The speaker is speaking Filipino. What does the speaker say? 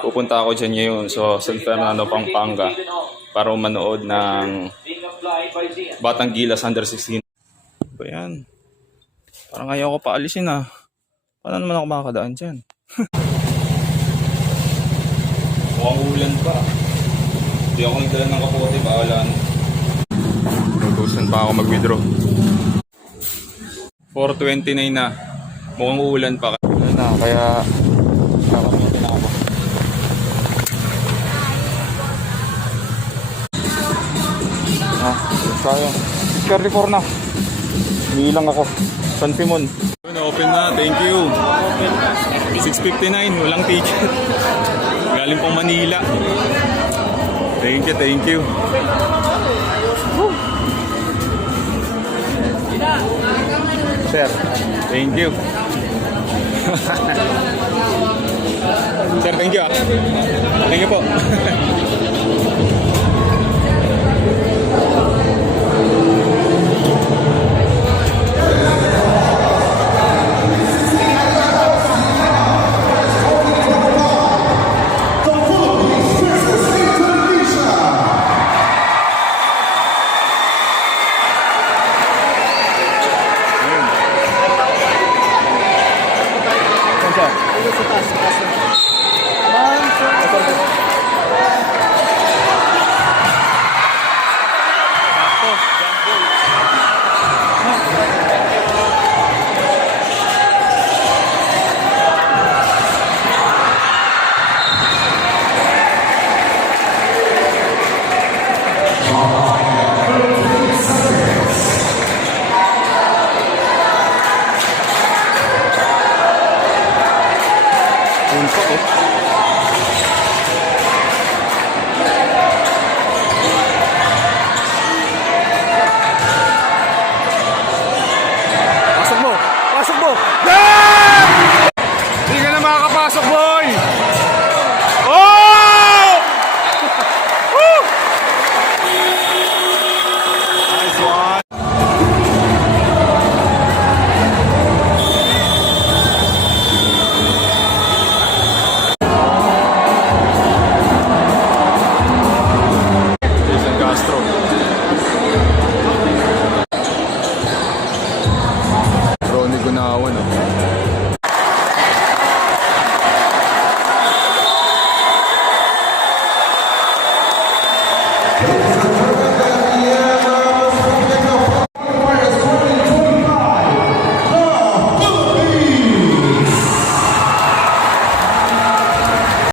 Pupunta ako dyan ngayon so San Fernando, Pampanga para manood ng Batang Gilas Under 16. Ba yan? Parang ayaw ko paalisin ah. Paano naman ako makakadaan dyan? Mukhang ulan pa. Hindi ako nagdala ng kapote, bahala na. Tutusan pa ako mag-withdraw. 4:29 na. Mukhang ulan pa. Ayun na, kaya kakamutin na ako. Kaya. Charlie 4 na. Bilang ako. San Simon. Open na, thank you. 6:59, walang ticket. Galing pong Manila. Thank you, thank you. Sir, thank you. Sir, thank you. Thank you po.